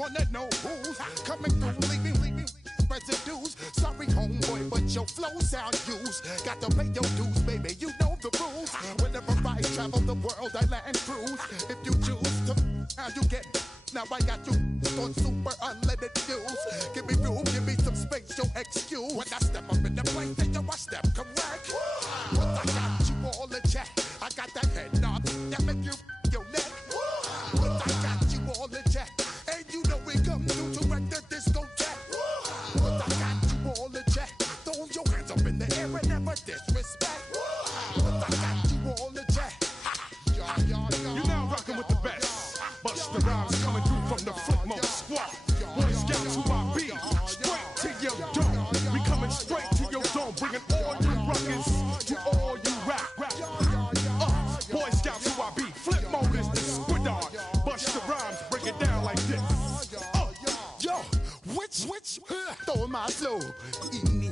wanna know who's coming through, leaving residues. Sorry, homeboy, but your flow sound used. Got to pay your dues, baby. You know the rules. Whenever I travel the world, I land cruise. If you choose to, how you get. Now I got you on super unleaded views. Give me room, give me some space, your excuse. When I step up in the place, then yo, I step correct. But I got you all in check. I got that head nod that make you your neck. But I got you all in check. And you know we come through to wreck the discotheque. But I got you all in check. Throw your hands up in the air and never disrespect. But I got you all in check. You're now rocking with the best. Bust the rhymes coming through from the Flipmode squad. Boy Scouts who I be, straight to your dome. We coming straight to your dome, bringing all you ruckus to all you rap. Boy Scouts who I be, Flipmode is the squid dog. Bust the rhymes, break it down like this. Yo, which, throwing my flow. Eeny,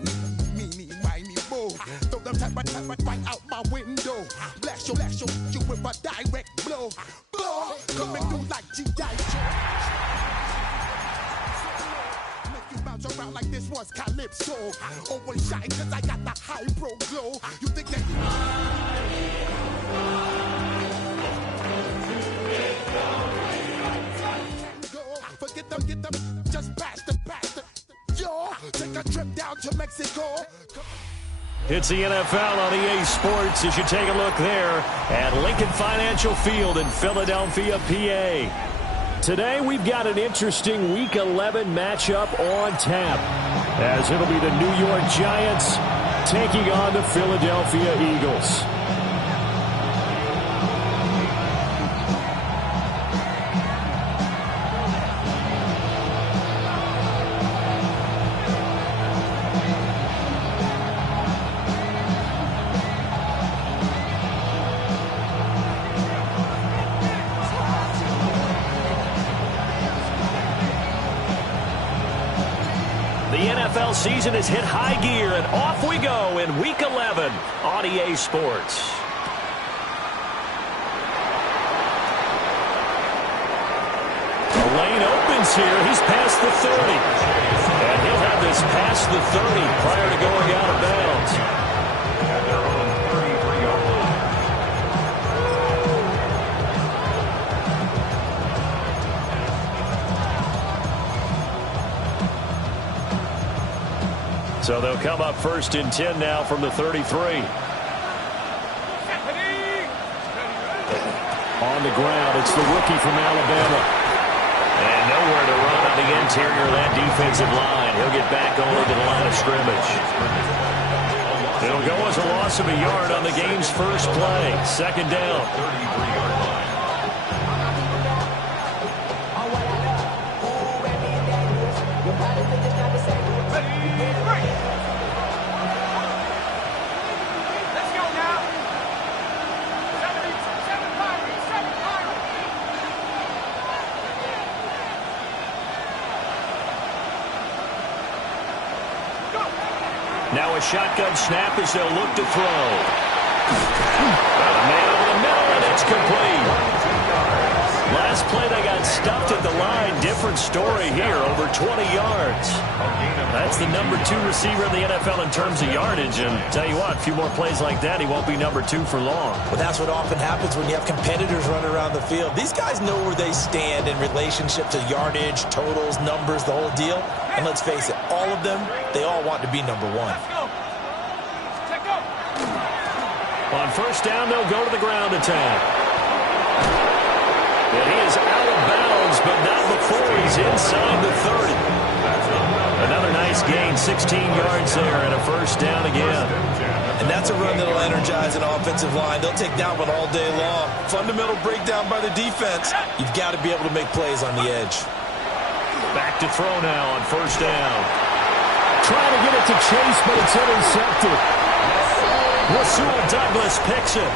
meeny, miny, mo. Throw them type right out my window. Blast you with a direct blow. Coming through like G.I. Joe. Make you bounce around like this was Calypso. Always shine cause I got the high pro glow. You think that forget them, just pass the. Yo, take a trip down to Mexico. It's the NFL on EA Sports as you take a look there at Lincoln Financial Field in Philadelphia, PA. Today we've got an interesting Week 11 matchup on tap, as it'll be the New York Giants taking on the Philadelphia Eagles. NFL season has hit high gear, and off we go in Week 11 on EA Sports. The lane opens here. He's past the 30. And he'll have this past the 30 prior to going out of bounds. So they'll come up first and 10 now from the 33. On the ground, it's the rookie from Alabama. And nowhere to run on the interior of that defensive line. He'll get back over to the line of scrimmage. It'll go as a loss of a yard on the game's first play. Second down. Now a shotgun snap as they'll look to throw. Got a man over the middle, and it's complete. Last play, they got stuffed at the line. Different story here, over 20 yards. That's the number 2 receiver in the NFL in terms of yardage. And tell you what, a few more plays like that, he won't be number 2 for long. Well, that's what often happens when you have competitors running around the field. These guys know where they stand in relationship to yardage, totals, numbers, the whole deal. And let's face it, all of them, they all want to be number 1. On first down, they'll go to the ground attack. And he is out of bounds, but not before he's inside the 30. Another nice gain, 16 yards there, and a first down again. And that's a run that'll energize an offensive line. They'll take that one all day long. Fundamental breakdown by the defense. You've got to be able to make plays on the edge. Back to throw now on first down. Trying to get it to Chase, but it's intercepted. Rasul Douglas picks it.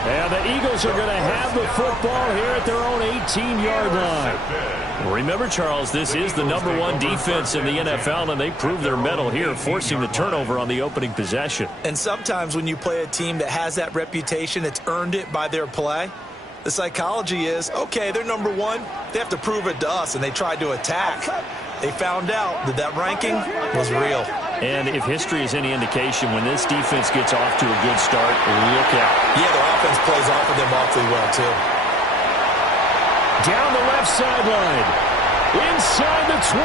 And the Eagles are going to have the football here at their own 18-yard line. Remember, Charles, this is the number 1 defense in the NFL, and they proved their mettle here, forcing the turnover on the opening possession. And sometimes when you play a team that has that reputation, that's earned it by their play, The psychology is, okay, they're number one. They have to prove it to us, and they tried to attack. They found out that that ranking was real. And if history is any indication, when this defense gets off to a good start, look out. Yeah, their offense plays off of them awfully well, too. Down the left sideline. Inside the 20.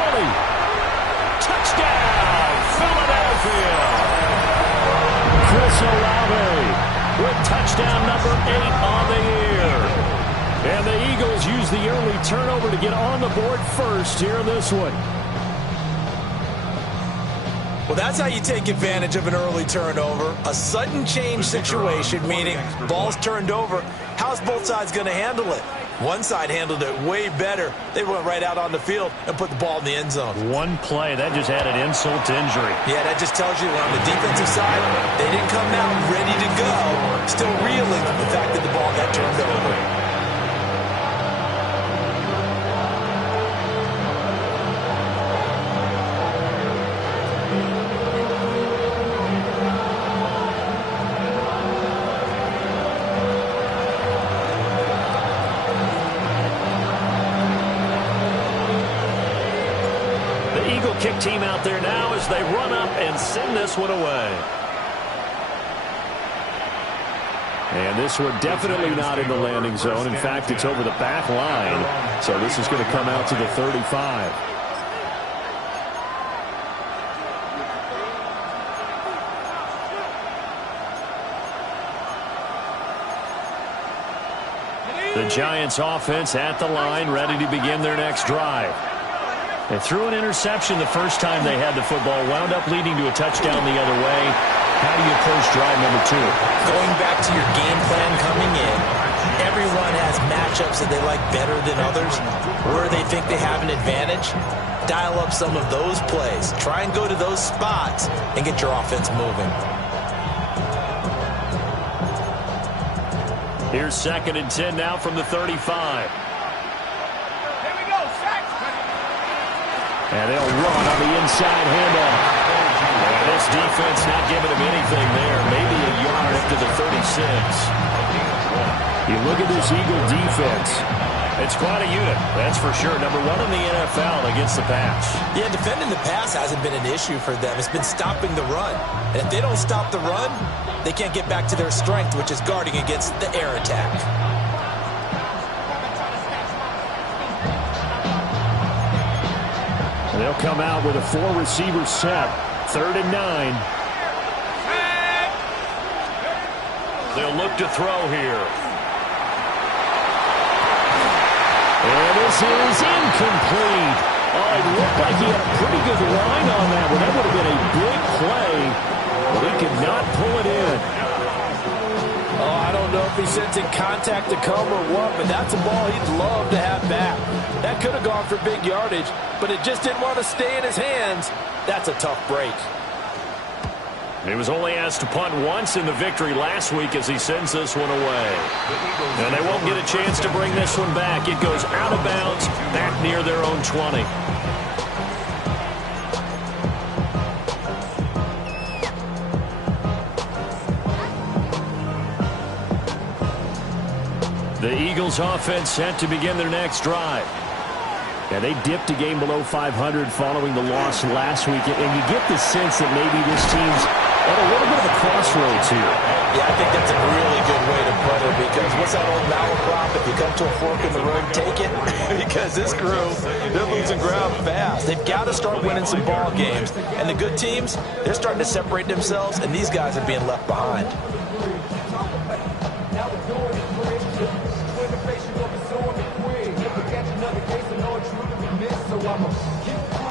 Touchdown, Philadelphia. Chris Olave with touchdown number 8 on the year. And the Eagles use the early turnover to get on the board first here in this one. Well, that's how you take advantage of an early turnover. A sudden change situation, meaning ball's turned over. How's both sides going to handle it? One side handled it way better. They went right out on the field and put the ball in the end zone. One play, that just added insult to injury. Yeah, that just tells you on the defensive side, they didn't come out ready to go, still reeling from the fact that the ball got turned over. Kick team out there now as they run up and send this one away. And this one definitely not in the landing zone. In fact, it's over the back line. So this is going to come out to the 35. The Giants offense at the line, ready to begin their next drive. They threw an interception the first time they had the football, wound up leading to a touchdown the other way. How do you approach drive number 2? Going back to your game plan coming in, everyone has matchups that they like better than others. Where they think they have an advantage, dial up some of those plays. Try and go to those spots and get your offense moving. Here's 2nd and 10 now from the 35. And they'll run on the inside handoff. And this defense not giving him anything there. Maybe a yard up to the 36. You look at this Eagle defense. It's quite a unit, that's for sure. Number 1 in the NFL against the pass. Yeah, defending the pass hasn't been an issue for them. It's been stopping the run. And if they don't stop the run, they can't get back to their strength, which is guarding against the air attack. They'll come out with a 4-receiver set. 3rd and 9. They'll look to throw here. And this is incomplete. Oh, it looked like he had a pretty good line on that one. That would have been a big play, but he could not pull it in. Oh, I don't know if he's sensing contact to come or what, but that's a ball he'd love to have back. That could have gone for big yardage, but it just didn't want to stay in his hands. That's a tough break. He was only asked to punt once in the victory last week as he sends this one away. And they won't get a chance to bring this one back. It goes out of bounds back near their own 20. The Eagles offense set to begin their next drive. And they dipped a game below 500 following the loss last week. And you get the sense that maybe this team's at a little bit of a crossroads here. Yeah, I think that's a really good way to put it, because what's that old malaprop? If you come to a fork in the road, take it. Because this crew, they're losing ground fast. They've got to start winning some ball games. And the good teams, they're starting to separate themselves, and these guys are being left behind.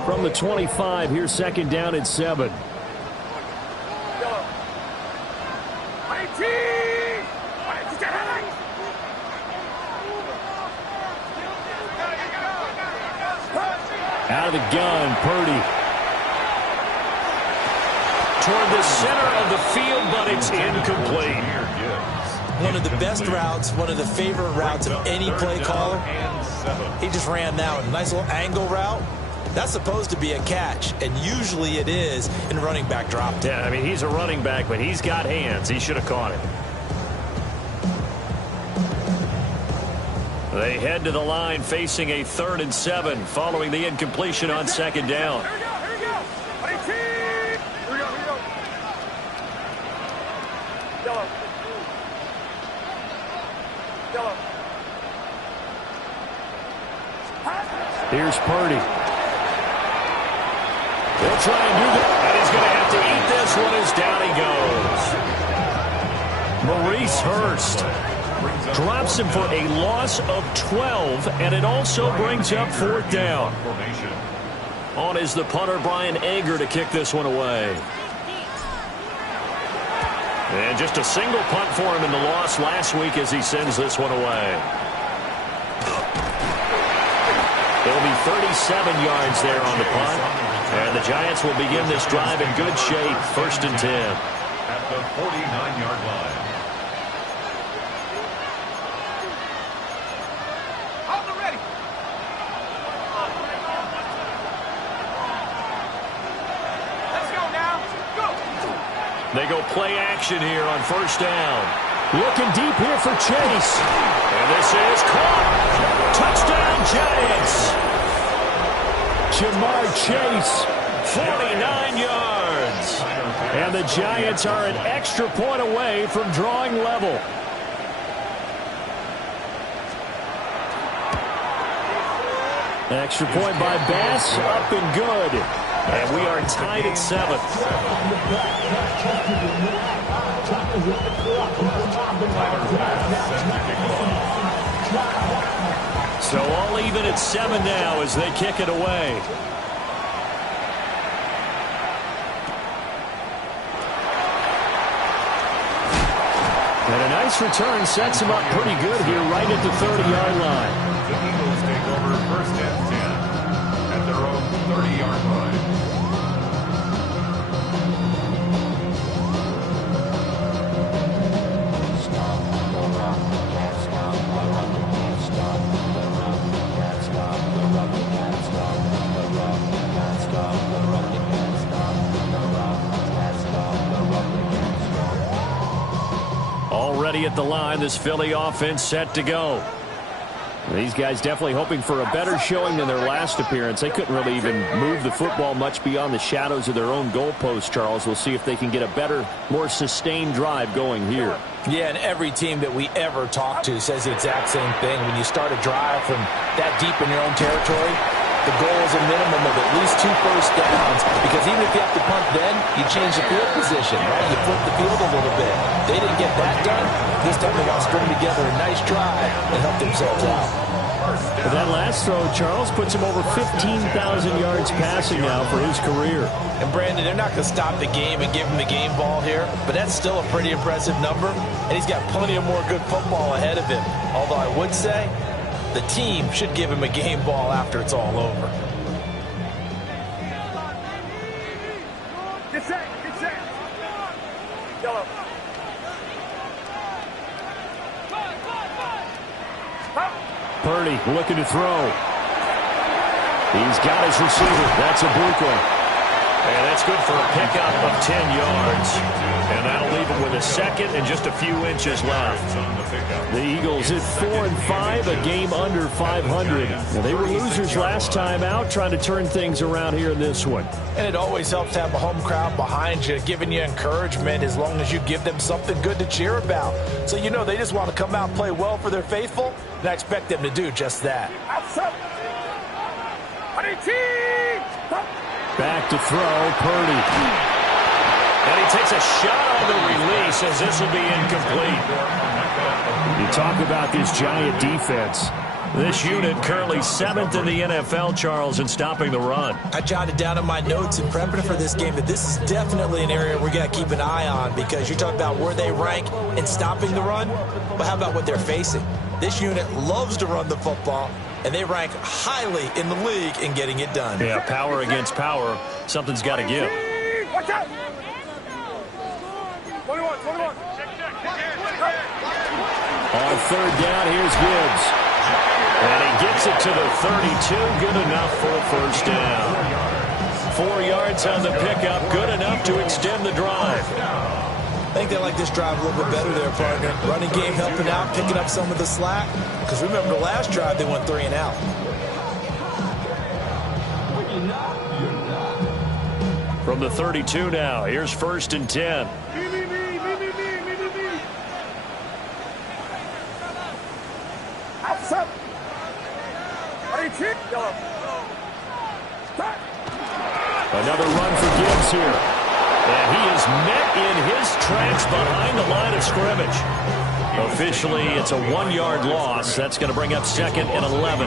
From the 25, here's 2nd down and 7. Out of the gun, Purdy. Toward the center of the field, but it's incomplete. One of the best routes, one of the favorite routes of any play caller. He just ran that one. Nice little angle route. That's supposed to be a catch, and usually it is in running back drop. Yeah, I mean, he's a running back, but he's got hands. He should have caught it. They head to the line facing a 3rd and 7 following the incompletion on 2nd down. Here we go. Yellow. Here's Purdy. They'll try and do that. And he's going to have to eat this one as down he goes. Maurice Hurst drops him for a loss of 12, and it also brings up 4th down. On is the punter, Brian Ager, to kick this one away. And just a single punt for him in the loss last week as he sends this one away. It'll be 37 yards there on the punt. And the Giants will begin this drive in good shape, 1st and 10. At the 49-yard line. They go play action here on 1st down. Looking deep here for Chase. And this is caught. Touchdown, Giants. Jamar Chase, 49 yards. And the Giants are an extra point away from drawing level. Extra point by Bass, up and good. And we are tied at 7. So all even at 7 now as they kick it away. And a nice return sets him up pretty good here right at the 30-yard line. The Eagles take over 1st and 10 at their own 30-yard line. Already at the line, this Philly offense set to go. These guys definitely hoping for a better showing than their last appearance. They couldn't really even move the football much beyond the shadows of their own goalpost, Charles. We'll see if they can get a better, more sustained drive going here. Yeah, and every team that we ever talk to says the exact same thing. When you start a drive from that deep in your own territory, the goal is a minimum of at least 2 first downs, because even if you have to punt then, you change the field position, right? You flip the field a little bit. They didn't get that done. This time they want to string together a nice drive and help themselves out. But that last throw, Charles, puts him over 15,000 yards passing now for his career. And Brandon, they're not going to stop the game and give him the game ball here, but that's still a pretty impressive number, and he's got plenty of more good football ahead of him. Although I would say the team should give him a game ball after it's all over. Get set. Yellow. Purdy looking to throw. He's got his receiver. That's a Buka. And that's good for a pickup of 10 yards. And that'll leave him with a second and just a few inches left. The Eagles at 4-5, a game under 500. Now, they were losers last time out, trying to turn things around here in this one. And it always helps to have a home crowd behind you, giving you encouragement as long as you give them something good to cheer about. So you know they just want to come out and play well for their faithful, and I expect them to do just that. Back to throw, Purdy. And he takes a shot on the release as this will be incomplete. You talk about this Giant defense. This unit currently 7th in the NFL, Charles, in stopping the run. I jotted down in my notes in prepping for this game that this is definitely an area we got to keep an eye on, because you're talking about where they rank in stopping the run, but how about what they're facing? This unit loves to run the football, and they rank highly in the league in getting it done. Yeah, power against power. Something's got to give. Watch out! 21. On 3rd down, here's Gibbs. And he gets it to the 32. Good enough for a 1st down. 4 yards on the pickup. Good enough to extend the drive. I think they like this drive a little bit better there, partner. Running game helping out, picking up some of the slack. Because remember, the last drive, they went 3 and out. From the 32 now, here's 1st and 10. Another run for Gibbs here. And he is met in his tracks behind the line of scrimmage. Officially, it's a 1-yard loss. That's going to bring up 2nd and 11.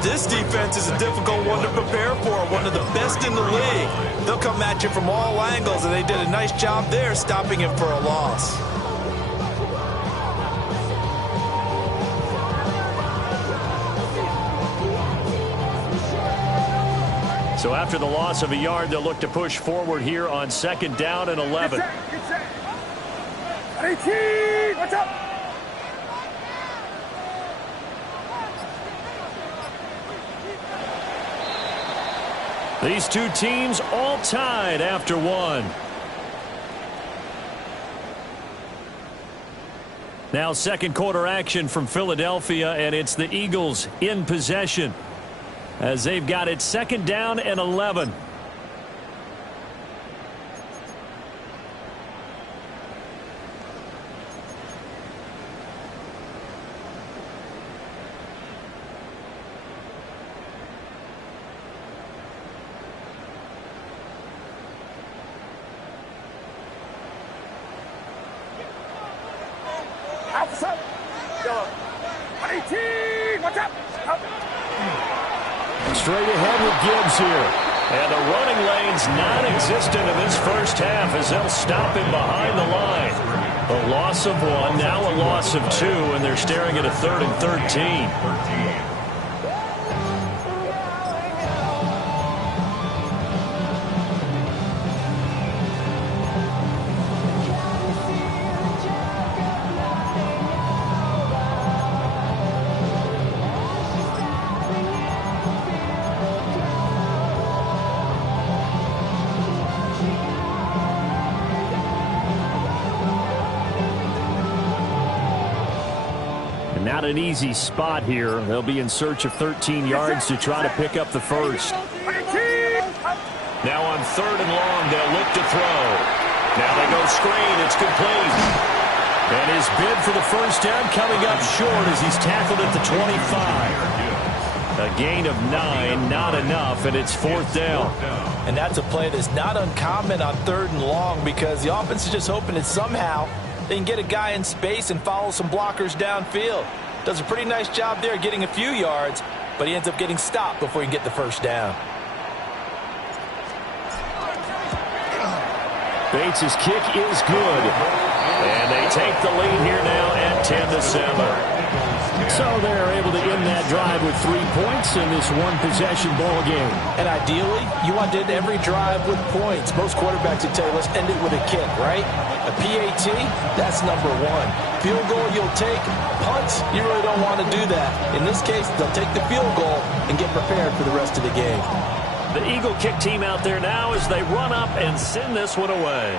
This defense is a difficult one to prepare for, one of the best in the league. They'll come at you from all angles, and they did a nice job there stopping him for a loss. So after the loss of a yard, they'll look to push forward here on 2nd down and 11. What's up? These two teams all tied after 1. Now 2nd quarter action from Philadelphia, and it's the Eagles in possession as they've got it 2nd down and 11. Straight ahead with Gibbs here. And the running lane's non-existent in this first half as they'll stop him behind the line. A loss of 1, now a loss of 2, and they're staring at a 3rd and 13. Not an easy spot here. They'll be in search of 13 yards to try to pick up the first. Now on 3rd and long, they'll look to throw. Now they go screen. It's complete. And his bid for the first down coming up short as he's tackled at the 25. A gain of 9, not enough, and it's 4th down. And that's a play that's not uncommon on 3rd and long because the offense is just hoping that somehow they can get a guy in space and follow some blockers downfield. Does a pretty nice job there getting a few yards, but he ends up getting stopped before he can get the first down. Bates' kick is good. And they take the lead here now at 10-7. So they're able to end that drive with 3 points in this one-possession ball game. And ideally, you want to end every drive with points. Most quarterbacks would tell you, let's end it with a kick, right? A PAT, that's number 1. Field goal you'll take. Punts, you really don't want to do that. In this case, they'll take the field goal and get prepared for the rest of the game. The Eagle kick team out there now as they run up and send this one away.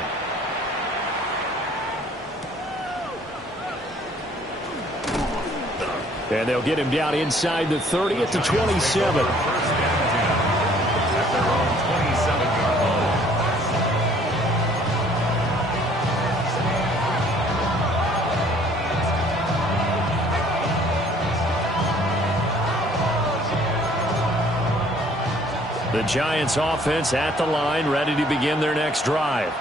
And they'll get him down inside the 30 at the 27. The Giants offense at the line, ready to begin their next drive.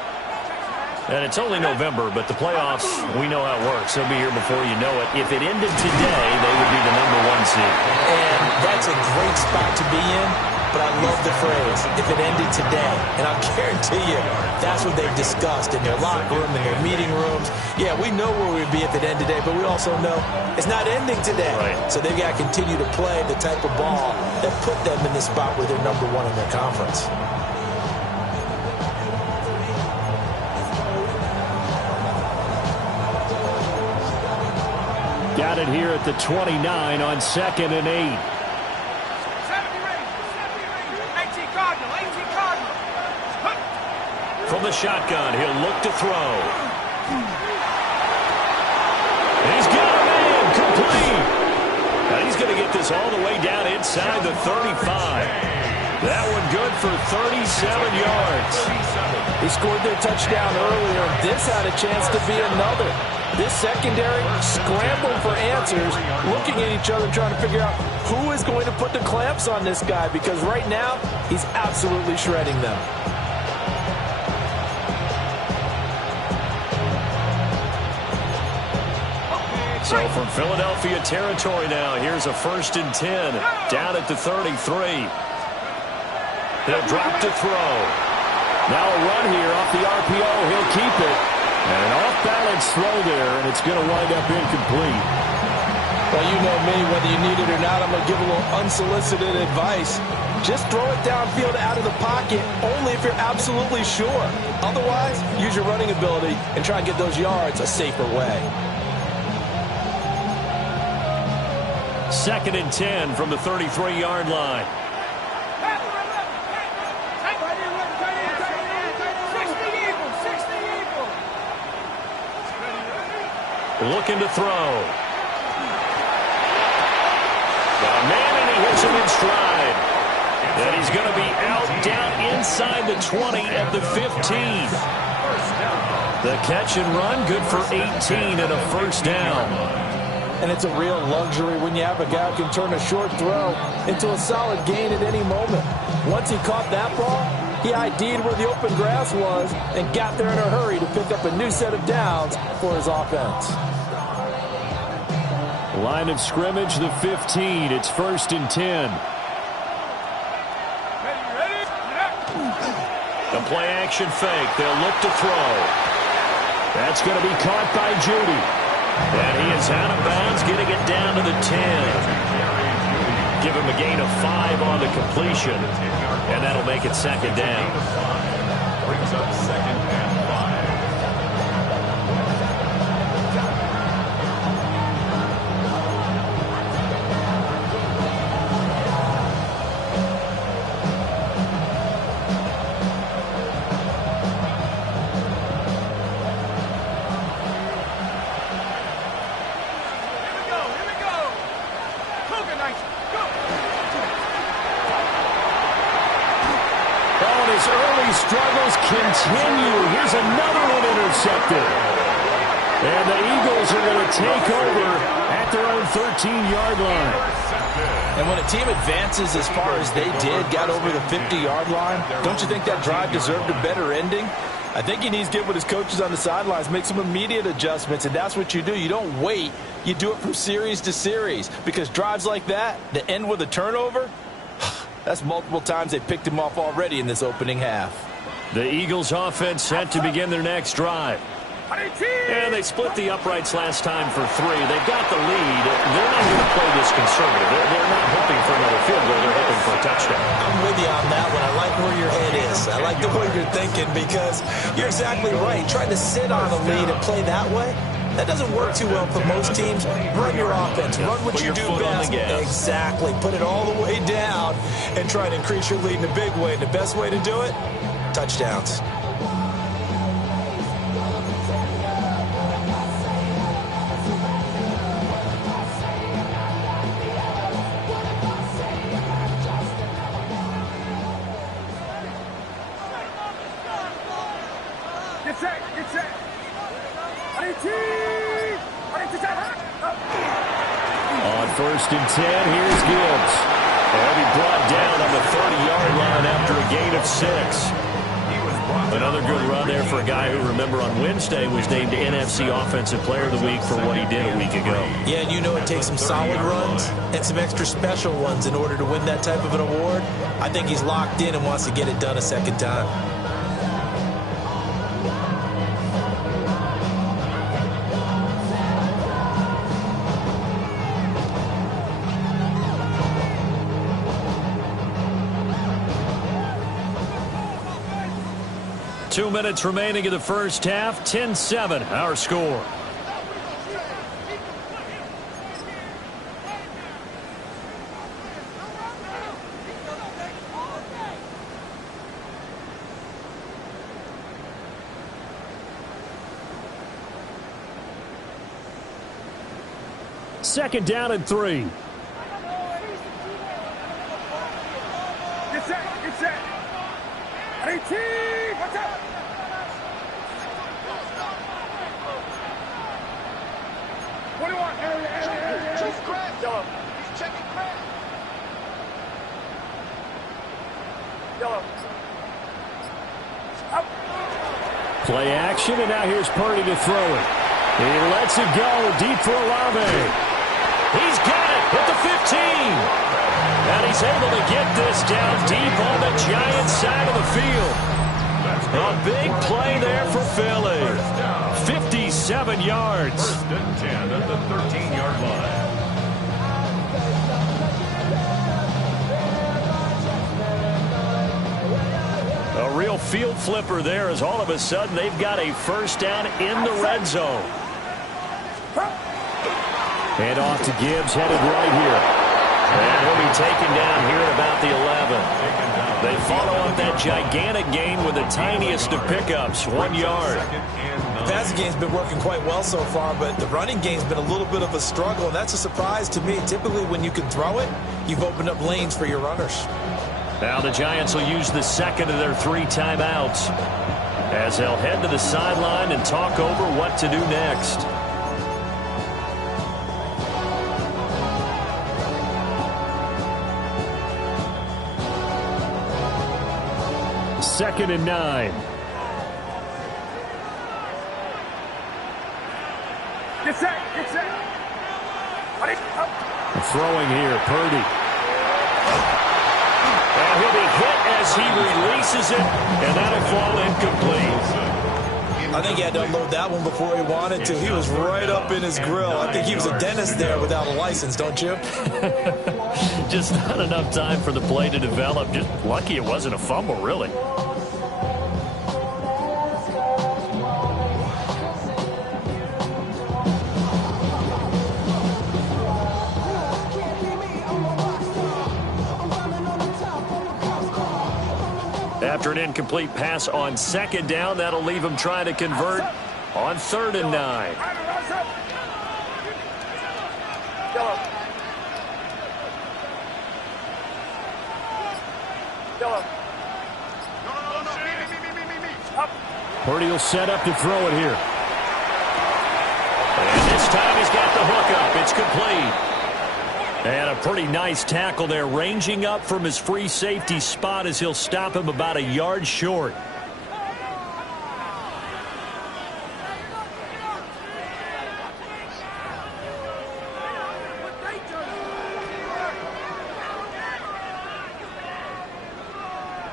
And it's only November, but the playoffs, we know how it works. They'll be here before you know it. If it ended today, they would be the #1 seed. And that's a great spot to be in, but I love the phrase, if it ended today. And I'll guarantee you, that's what they've discussed in their locker room, in their meeting rooms. Yeah, we know where we'd be if it ended today, but we also know it's not ending today. Right. So they've got to continue to play the type of ball that put them in the spot where they're #1 in their conference. Got it here at the 29 on 2nd and 8. From the shotgun, he'll look to throw. He's got a man complete. Now he's going to get this all the way down inside the 35. That one good for 37 yards. He scored their touchdown earlier, and this had a chance to be another. This secondary scrambled for answers, looking at each other, trying to figure out who is going to put the clamps on this guy, because right now, he's absolutely shredding them. So from Philadelphia territory now, here's a 1st and 10, down at the 33. They'll drop to throw. Now a run here off the RPO. He'll keep it. And an off-balance throw there, and it's going to wind up incomplete. Well, you know me, whether you need it or not, I'm going to give a little unsolicited advice. Just throw it downfield out of the pocket, only if you're absolutely sure. Otherwise, use your running ability and try and get those yards a safer way. 2nd and 10 from the 33-yard line. Looking to throw. Got a man, and he hits him in stride. And he's going to be out down inside the 20 at the 15. The catch and run, good for 18 and a 1st down. And it's a real luxury when you have a guy who can turn a short throw into a solid gain at any moment. Once he caught that ball, he ID'd where the open grass was and got there in a hurry to pick up a new set of downs for his offense. Line of scrimmage, the 15. It's 1st and 10. The play action fake. They'll look to throw. That's going to be caught by Judy. And he is out of bounds, getting it down to the 10. Give him a gain of 5 on the completion. And that'll make it 2nd down. Brings up 2nd and 5. Struggles continue. Here's another one intercepted. And the Eagles are going to take over at their own 13-yard line. And when a team advances as far as they did, got over the 50-yard line, don't you think that drive deserved a better ending? I think he needs to get with his coaches on the sidelines, make some immediate adjustments, and that's what you do. You don't wait. You do it from series to series, because drives like that end with a turnover, that's multiple times they picked him off already in this opening half. The Eagles offense set to begin their next drive. And they split the uprights last time for 3. They've got the lead. They're not going to play this conservative. They're not hoping for another field goal. They're hoping for a touchdown. I'm with you on that one. I like where your head is. I like the way you're thinking, because you're exactly right. Trying to sit on a lead and play that way, that doesn't work too well for most teams. Run your offense. Run what you do best. Exactly. Put it all the way down and try to increase your lead in a big way. And the best way to do it, touchdowns. On 1st and 10, here's Gibbs. He'll be brought down on the 30-yard line after a gain of 6. Another good run there for a guy who, remember, on Wednesday was named NFC Offensive Player of the Week for what he did a week ago. Yeah, and you know it takes some solid runs and some extra special ones in order to win that type of an award. I think he's locked in and wants to get it done a second time. Two minutes remaining in the first half. 10-7, our score. 2nd down and 3. Get set. Get set. 18. Watch out. What do you want? He's cracked. Yellow. He's checking crack. Yellow. Up. Play action, and now here's Purdy to throw it. He lets it go deep for Olave. He's got it at the 15. And he's able to get this down deep on the Giants side of the field. A big play there for Philly. 57 yards. 1st and 10 at the 13-yard line. A real field flipper there as all of a sudden they've got a 1st down in the red zone. And off to Gibbs, headed right here. And he'll be taken down here at about the 11. They follow up that gigantic gain with the tiniest of pickups, 1 yard. The passing game's been working quite well so far, but the running game's been a little bit of a struggle, and that's a surprise to me. Typically, when you can throw it, you've opened up lanes for your runners. Now the Giants will use the 2nd of their 3 timeouts as they'll head to the sideline and talk over what to do next. Second and 9. Get set. Get set. Throwing here, Purdy. And he'll be hit as he releases it, and that'll fall incomplete. I think he had to unload that one before he wanted to. He was right up in his grill. I think he was a dentist there without a license, don't you? Just not enough time for the play to develop. Just lucky it wasn't a fumble, really. After an incomplete pass on 2nd down, that'll leave him trying to convert on 3rd and 9. Purdy will set up to throw it here. And this time he's got the hook up. It's complete. And a pretty nice tackle there, ranging up from his free safety spot as he'll stop him about a yard short.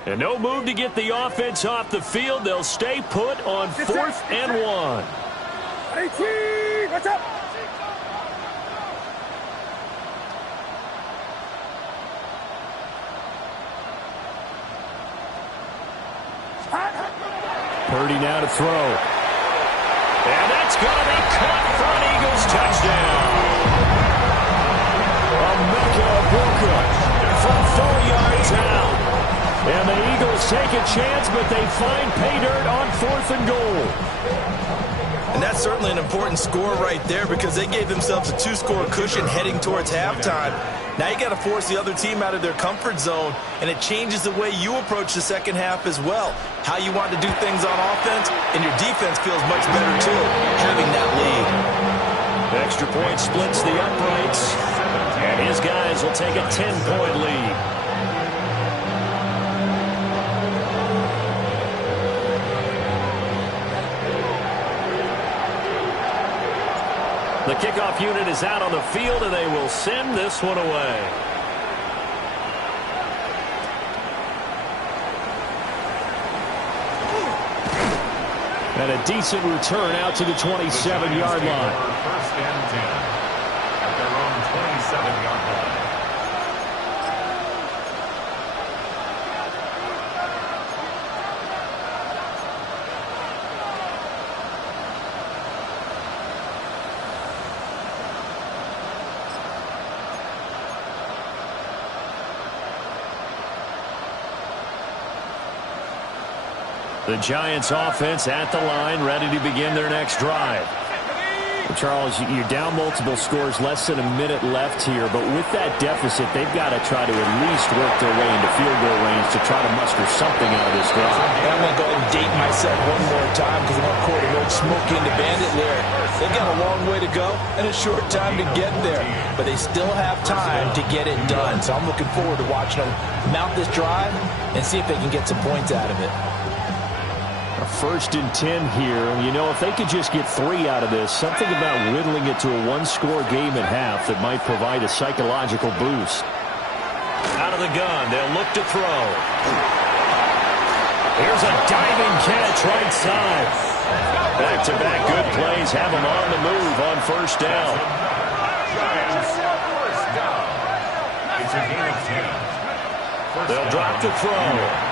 And no move to get the offense off the field. They'll stay put on 4th and 1. 18. What's up? Purdy now to throw. And that's going to be caught for an Eagles touchdown. Emeka Egbuka from 4 yards out. And the Eagles take a chance, but they find pay dirt on 4th and goal. And that's certainly an important score right there because they gave themselves a 2-score cushion heading towards halftime. Now you got to force the other team out of their comfort zone, and it changes the way you approach the second half as well. How you want to do things on offense, and your defense feels much better too, having that lead. The extra point splits the uprights, and his guys will take a 10-point lead. The kickoff unit is out on the field, and they will send this one away. And a decent return out to the 27-yard line. 1st and 10 at their own 27-yard line. The Giants offense at the line, ready to begin their next drive. Charles, you're down multiple scores, less than a minute left here, but with that deficit, they've got to try to at least work their way into field goal range to try to muster something out of this drive. I'm going to go ahead and date myself one more time because I'm going to quote an old Smokey and the Bandit lyric. They've got a long way to go and a short time to get there, but they still have time to get it done. So I'm looking forward to watching them mount this drive and see if they can get some points out of it. A 1st and 10 here. You know, if they could just get 3 out of this, something about whittling it to a one-score game at half that might provide a psychological boost. Out of the gun, they'll look to throw. Here's a diving catch right side. Back-to-back good plays have them on the move on 1st down. It's a gain of 10. They'll drop to throw.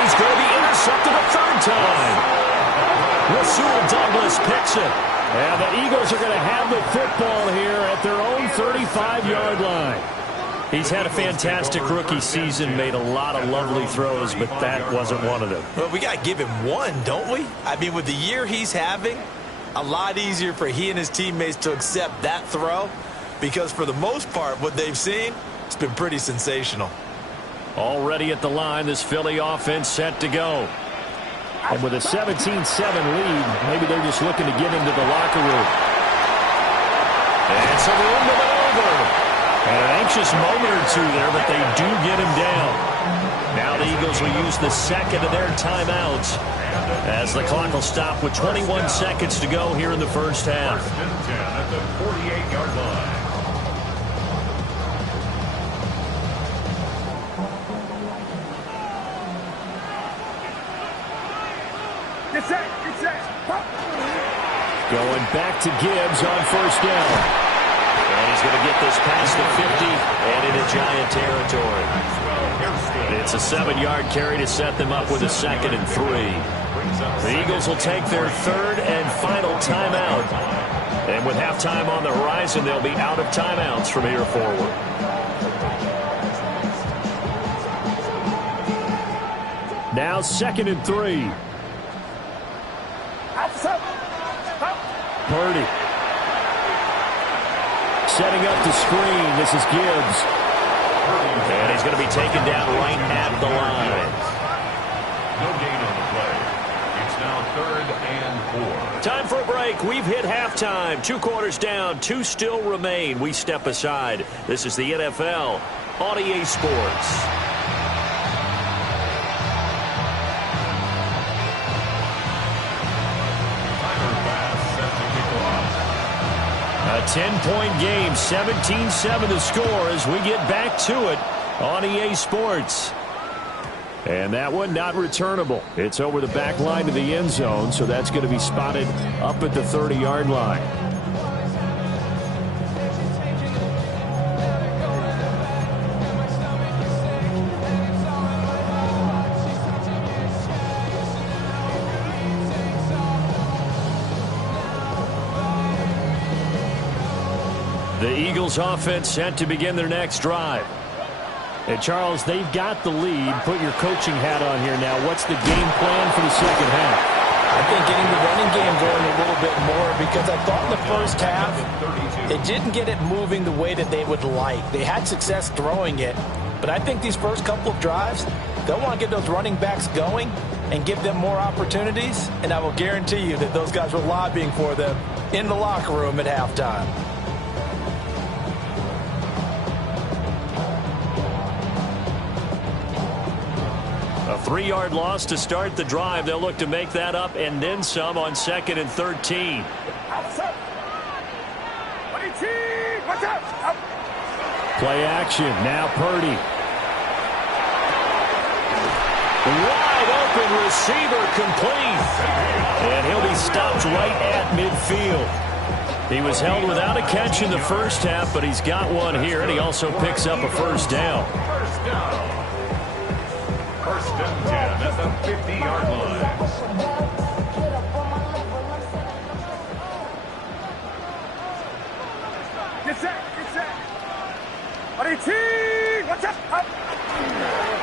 He's going to be intercepted a 3rd time. Rasul Douglas picks it. And the Eagles are going to have the football here at their own 35-yard line. He's had a fantastic rookie season, made a lot of lovely throws, but that wasn't one of them. Well, we got to give him one, don't we? I mean, with the year he's having, a lot easier for he and his teammates to accept that throw because for the most part, what they've seen, it's been pretty sensational. Already at the line, this Philly offense set to go. And with a 17-7 lead, maybe they're just looking to get into the locker room. And some room to maneuver. And an anxious moment or two there, but they do get him down. Now the Eagles will use the 2nd of their timeouts as the clock will stop with 21 seconds to go here in the 1st half. 1st and 10 at the 48-yard line. Going back to Gibbs on 1st down. And he's going to get this past the 50 and into Giant territory. It's a 7-yard carry to set them up with a 2nd and 3. The Eagles will take their 3rd and final timeout. And with halftime on the horizon, they'll be out of timeouts from here forward. Now 2nd and 3. Purdy. Setting up the screen. This is Gibbs. And he's going to be taken down right at the line. No gain on the play. It's now 3rd and 4. Time for a break. We've hit halftime. 2 quarters down. 2 still remain. We step aside. This is the NFL on EA Sports. A 10-point game, 17-7 the score as we get back to it on EA Sports. And that one not returnable. It's over the back line to the end zone, so that's going to be spotted up at the 30-yard line. The Eagles offense set to begin their next drive. And Charles, they've got the lead. Put your coaching hat on here now. What's the game plan for the 2nd half? I think getting the running game going a little bit more because I thought in the 1st half they didn't get it moving the way that they would like. They had success throwing it, but I think these first couple of drives, they'll want to get those running backs going and give them more opportunities, and I will guarantee you that those guys were lobbying for them in the locker room at halftime. A 3-yard loss to start the drive. They'll look to make that up and then some on 2nd and 13. Play action. Now Purdy. Wide open receiver complete. And he'll be stopped right at midfield. He was held without a catch in the 1st half, but he's got one here, and he also picks up a 1st down. 1st and 10 at the 50-yard line.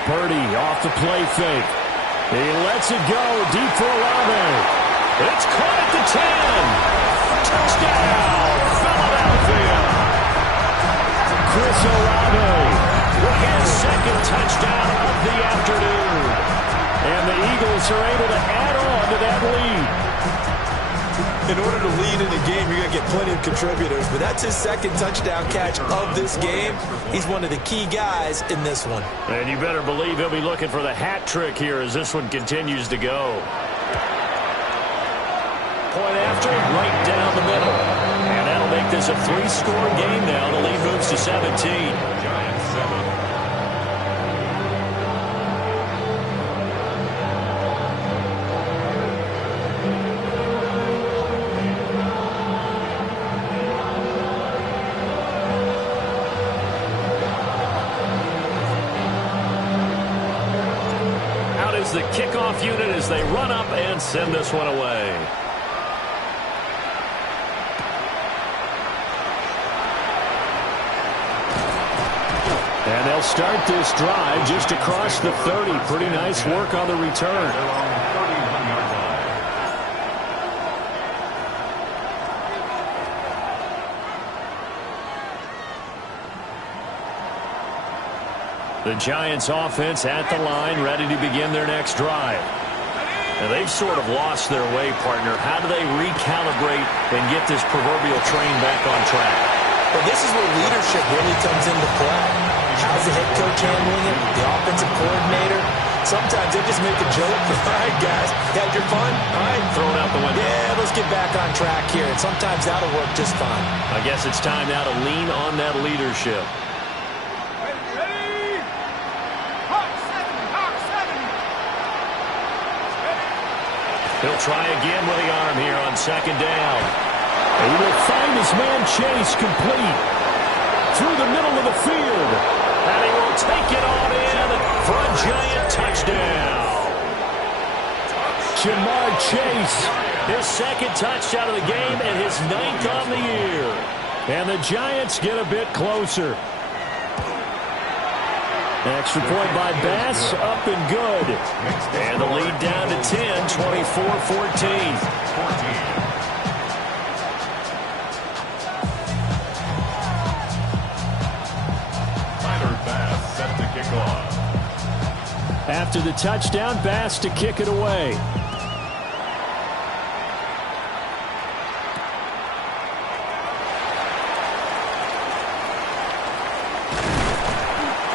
Purdy off the play fake. He lets it go deep for Olave. It's caught at the 10. Touchdown, Philadelphia. Chris Olave with his second touchdown of the afternoon. And the Eagles are able to add on to that lead. In order to lead in a game, you're going to get plenty of contributors, but that's his second touchdown catch of this game. He's one of the key guys in this one. And you better believe he'll be looking for the hat trick here as this one continues to go. Point after, right down the middle. And that'll make this a 3-score game now. The lead moves to 17. Giants 7. The kickoff unit as they run up and send this one away. And they'll start this drive just across the 30. Pretty nice work on the return. The Giants offense at the line, ready to begin their next drive. And they've sort of lost their way, partner. How do they recalibrate and get this proverbial train back on track? Well, this is where leadership really comes into play. How's the head coach handling it? The offensive coordinator? Sometimes they just make a joke. All right, guys, you had your fun? All right. Throw it out the window. Yeah, let's get back on track here. And sometimes that'll work just fine. I guess it's time now to lean on that leadership. He'll try again with the arm here on second down. He will find his man Chase complete through the middle of the field. And he will take it on in for a Giant touchdown. Jamar Chase, his second touchdown of the game and his 9th on the year. And the Giants get a bit closer. Extra point by Bass, up and good. And the lead down to 10, 24-14. Bass set to kick off. After the touchdown, Bass to kick it away.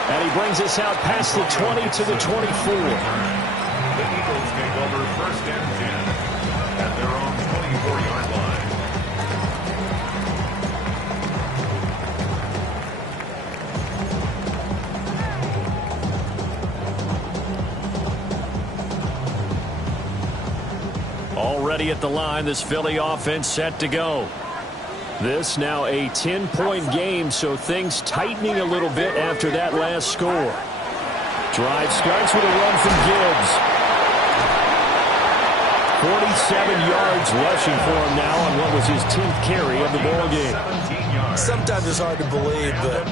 And he brings us out past the 20 to the 24. The Eagles take over 1st and 10 at their own 24-yard line. Already at the line, this Philly offense set to go. This now a 10-point game, so things tightening a little bit after that last score. Drive starts with a run from Gibbs. 47 yards rushing for him now on what was his 10th carry of the ball game. Sometimes it's hard to believe, but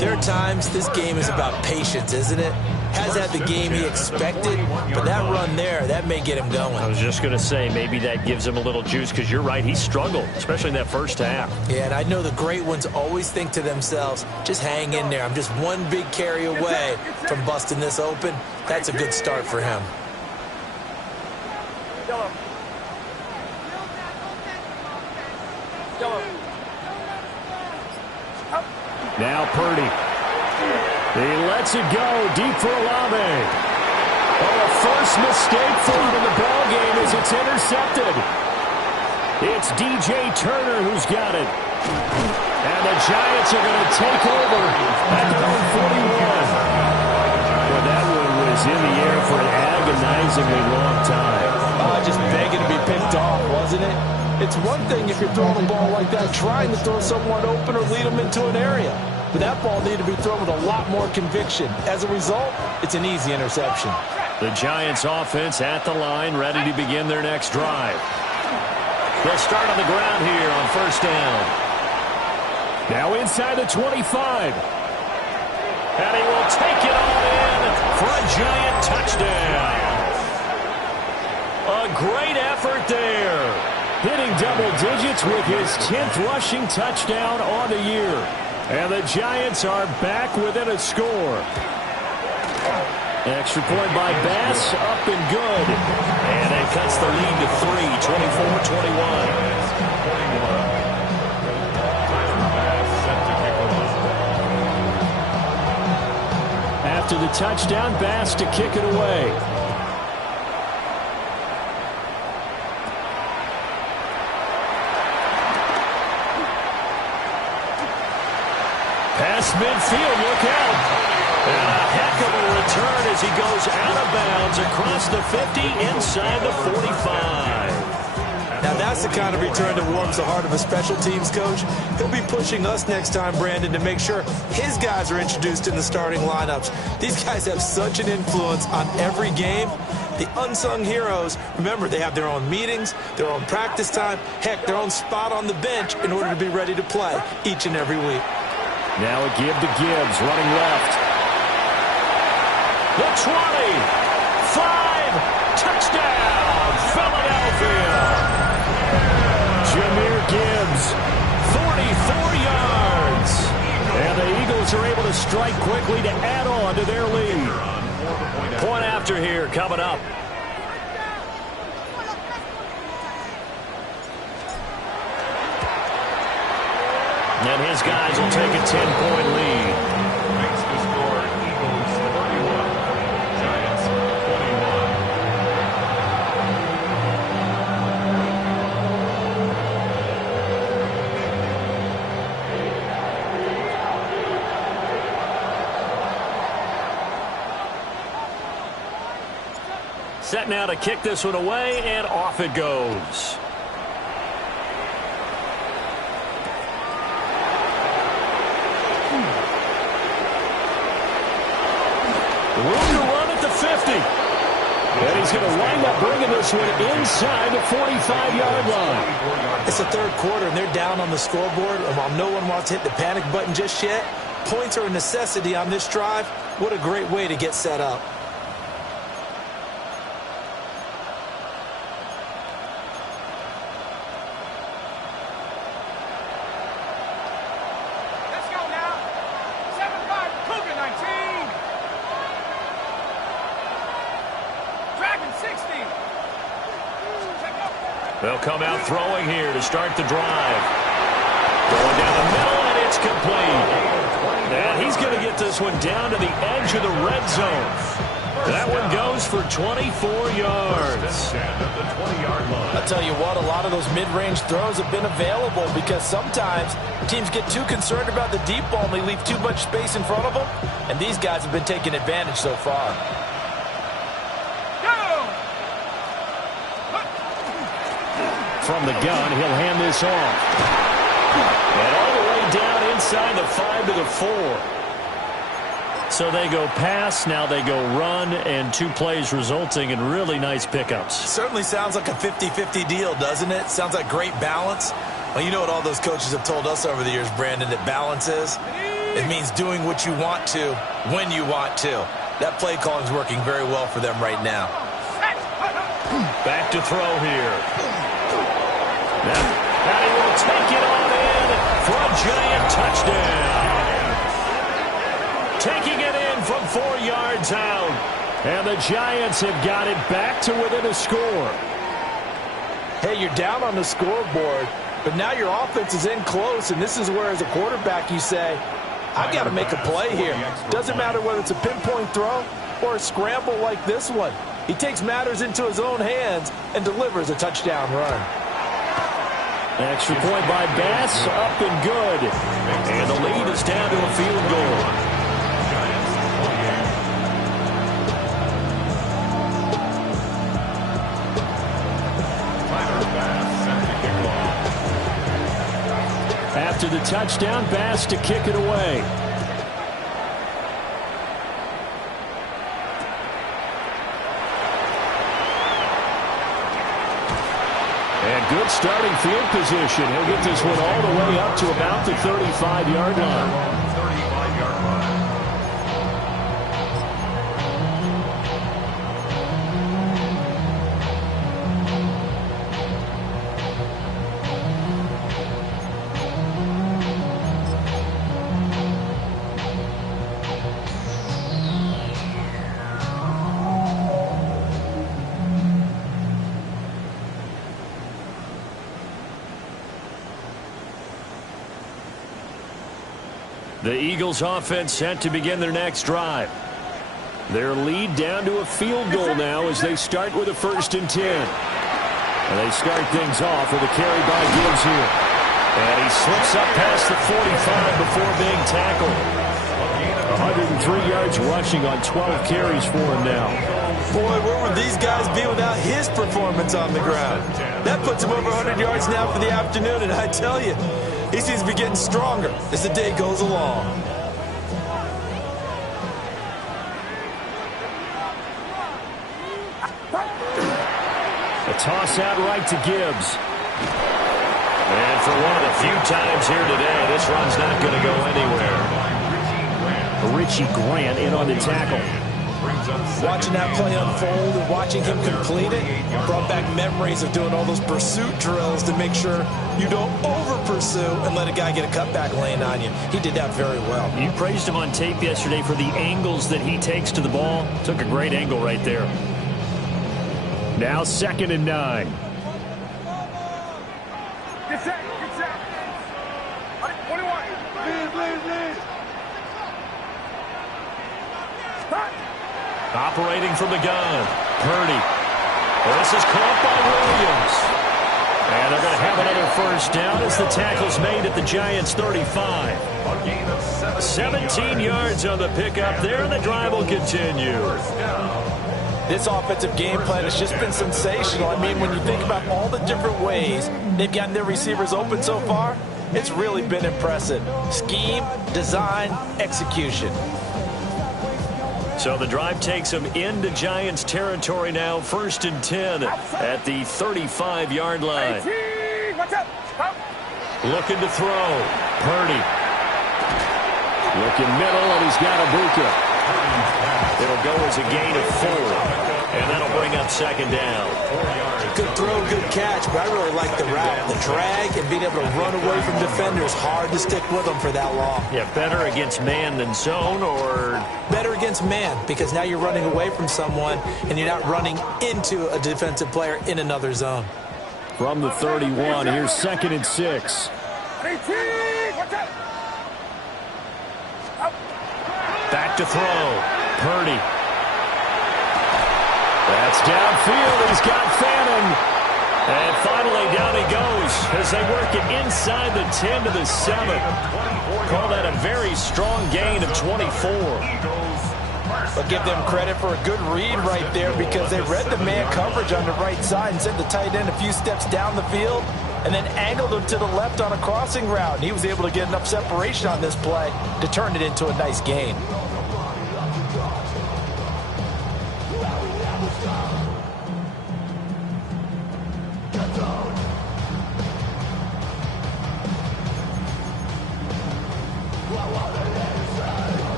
there are times this game is about patience, isn't it? Has had the game he expected, but that run there, that may get him going. I was just going to say, maybe that gives him a little juice, because you're right, he struggled, especially in that first half. Yeah, and I know the great ones always think to themselves, just hang in there. I'm just one big carry away from busting this open. That's a good start for him. Now Purdy. He lets it go deep for Olave. Oh, a first mistake for him in the ball game as it's intercepted. It's DJ Turner who's got it. And the Giants are going to take over at their own 41. Well, that one was in the air for an agonizingly long time. Just begging to be picked off, wasn't it? It's one thing if you're throwing a ball like that, trying to throw someone open or lead them into an area. But that ball needed to be thrown with a lot more conviction. As a result, it's an easy interception. The Giants offense at the line, ready to begin their next drive. They'll start on the ground here on first down. Now inside the 25. And he will take it all in for a Giant touchdown. A great effort there double digits with his 10th rushing touchdown on the year. And the Giants are back within a score. Extra point by Bass, up and good. And it cuts the lead to 3, 24-21. After the touchdown, Bass to kick it away. Pass midfield, look out. And a heck of a return as he goes out of bounds across the 50 inside the 45. Now that's the kind of return that warms the heart of a special teams coach. He'll be pushing us next time, Brandon, to make sure his guys are introduced in the starting lineups. These guys have such an influence on every game. The unsung heroes, remember, they have their own meetings, their own practice time, heck, their own spot on the bench in order to be ready to play each and every week. Now a give to Gibbs, running left. The 20, 5, touchdown, Philadelphia. Jahmyr Gibbs, 44 yards. And the Eagles are able to strike quickly to add on to their lead. Point after here coming up. And his guys will take a 10-point lead. Makes the score Eagles 31, Giants 21. Set now to kick this one away, and off it goes. Room to run at the 50. And he's going to wind up bringing this one inside the 45-yard line. It's the third quarter, and they're down on the scoreboard. And while no one wants to hit the panic button just yet, points are a necessity on this drive. What a great way to get set up. They'll come out throwing here to start the drive. Going down the middle, and it's complete. And he's going to get this one down to the edge of the red zone. That one goes for 24 yards. I'll tell you what, a lot of those mid-range throws have been available because sometimes teams get too concerned about the deep ball and they leave too much space in front of them. And these guys have been taking advantage so far. From the gun, he'll hand this off. And all the way down inside the 5 to the 4. So they go pass, now they go run, and 2 plays resulting in really nice pickups. Certainly sounds like a 50-50 deal, doesn't it? Sounds like great balance. Well, you know what all those coaches have told us over the years, Brandon, that balance is? It means doing what you want to, when you want to. That play calling is working very well for them right now. Back to throw here. And he will take it on in for a giant touchdown. Taking it in from 4 yards out. And the Giants have got it back to within a score. Hey, you're down on the scoreboard, but now your offense is in close, and this is where, as a quarterback, you say, I've got to make a play here. Doesn't matter whether it's a pinpoint throw or a scramble like this one. He takes matters into his own hands and delivers a touchdown run. Extra point by Bass, up and good. And the lead is down to a field goal. After the touchdown, Bass to kick it away. And good starting field position. He'll get this one all the way up to about the 35-yard line. 35-yard line. The Eagles offense set to begin their next drive. Their lead down to a field goal now as they start with a 1st and 10. And they start things off with a carry by Gibbs here. And he slips up past the 45 before being tackled. 103 yards rushing on 12 carries for him now. Boy, where would these guys be without his performance on the ground? That puts him over 100 yards now for the afternoon, and I tell you, he seems to be getting stronger as the day goes along. A toss out right to Gibbs. And for one of the few times here today, this run's not going to go anywhere. Richie Grant in on the tackle. Watching that play unfold and watching him complete it brought back memories of doing all those pursuit drills to make sure you don't over-pursue and let a guy get a cutback lane on you. He did that very well. You praised him on tape yesterday for the angles that he takes to the ball. Took a great angle right there. Now 2nd and 9. Get set. 21. Please. Operating from the gun. Purdy. This is caught by Williams. And they're going to have another 1st down as the tackle's made at the Giants' 35. 17 yards on the pickup there, and the drive will continue. This offensive game plan has just been sensational. I mean, when you think about all the different ways they've gotten their receivers open so far, it's really been impressive. Scheme, design, execution. So the drive takes them into Giants territory now. 1st and 10 at the 35-yard line. Looking to throw. Purdy. Looking middle, and he's got Ibuka. It'll go as a gain of 4. And that'll bring up 2nd down. Good throw, good catch, but I really like the route. The drag and being able to run away from defenders. Hard to stick with them for that long. Yeah, better against man than zone, or? Better against man, because now you're running away from someone and you're not running into a defensive player in another zone. From the 31, here's 2nd and 6. Back to throw. Purdy. That's downfield. He's got Fannin. And finally down he goes as they work it inside the 10 to the 7. Call that a very strong gain of 24. But give them credit for a good read right there, because they read the man coverage on the right side and sent the tight end a few steps down the field and then angled him to the left on a crossing route. And he was able to get enough separation on this play to turn it into a nice gain.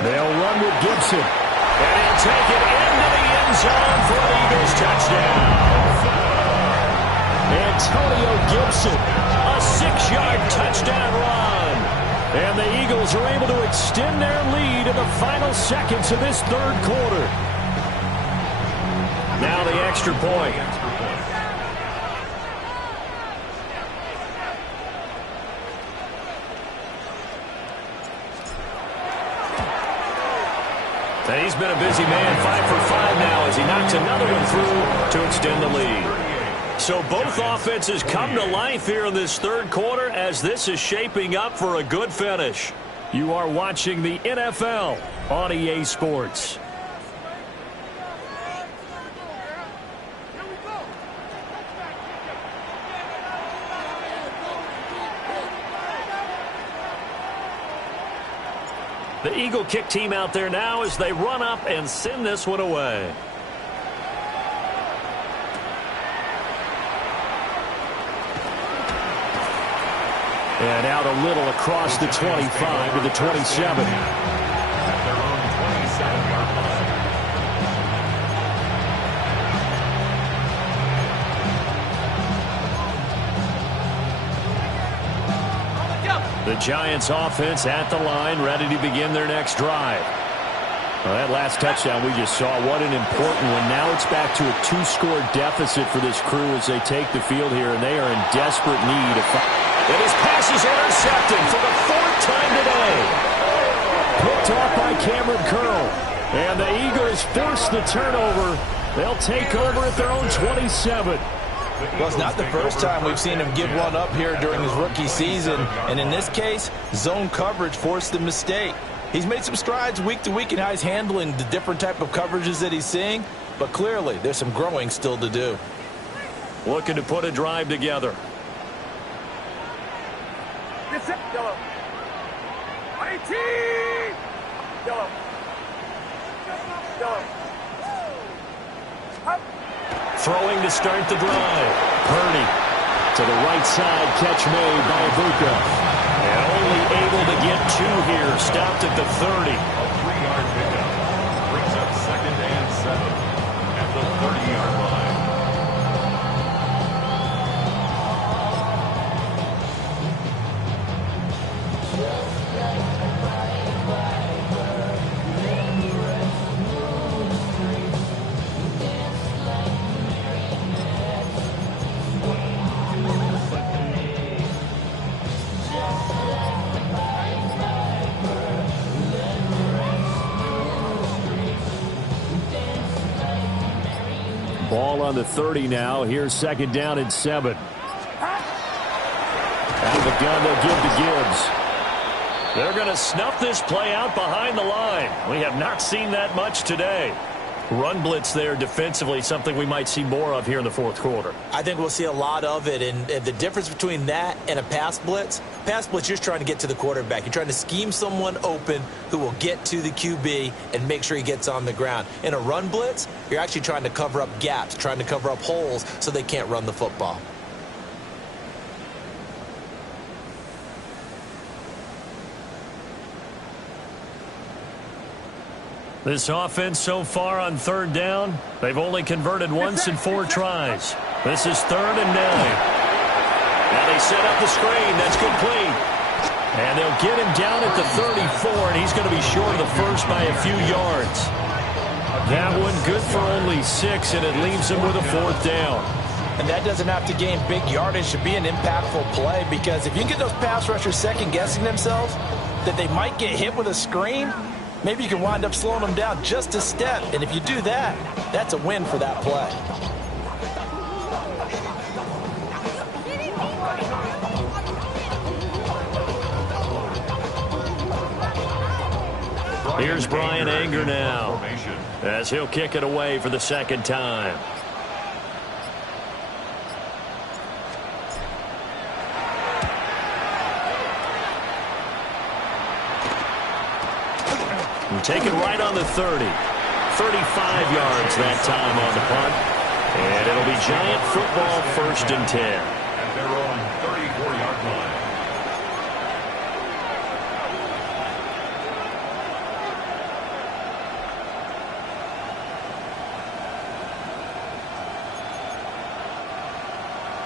They'll run with Gibson. And he'll take it into the end zone for an Eagles touchdown. Antonio Gibson, a 6-yard touchdown run. And the Eagles are able to extend their lead in the final seconds of this 3rd quarter. Now the extra point. And he's been a busy man, 5 for 5 now as he knocks another one through to extend the lead. So both offenses come to life here in this 3rd quarter as this is shaping up for a good finish. You are watching the NFL on EA Sports. The Eagle kick team out there now as they run up and send this one away. And out a little across the 25 to the 27. The Giants offense at the line, ready to begin their next drive. Well, that last touchdown we just saw, what an important one. Now it's back to a 2-score deficit for this crew as they take the field here, and they are in desperate need of... And his pass is intercepted for the 4th time today. Picked off by Cameron Curl. And the Eagles force the turnover. They'll take over at their own 27. Well, it's not the first time we've seen him give one up here during his rookie season. And in this case, zone coverage forced the mistake. He's made some strides week to week in how he's handling the different type of coverages that he's seeing. But clearly, there's some growing still to do. Looking to put a drive together. Yellow. 18! Yellow. Yellow. Throwing to start the drive. Purdy to the right side. Catch made by Ibuka. And only able to get 2 here. Stopped at the 30. A 3-yard pickup brings up 2nd and 7 at the 30-yard line. Ball on the 30 now. Here's 2nd down and 7. Out of the gun, they'll give to Gibbs. They're going to snuff this play out behind the line. We have not seen that much today. Run blitz there defensively, something we might see more of here in the 4th quarter. I think we'll see a lot of it, and the difference between that and a pass blitz, you're just trying to get to the quarterback. You're trying to scheme someone open who will get to the QB and make sure he gets on the ground. In a run blitz, you're actually trying to cover up gaps, trying to cover up holes so they can't run the football. This offense so far on 3rd down, they've only converted once in 4 tries. This is 3rd and 9. Now they set up the screen. That's complete. And they'll get him down at the 34, and he's going to be short of the first by a few yards. That one good for only 6, and it leaves him with a 4th down. And that doesn't have to gain big yardage to be an impactful play, because if you can get those pass rushers second-guessing themselves that they might get hit with a screen, maybe you can wind up slowing them down just a step. And if you do that, that's a win for that play. Here's Brian Anger now as he'll kick it away for the 2nd time. Take it right on the 30. 35 yards that time on the punt. And it'll be Giant football 1st and 10. At their own 34-yard line.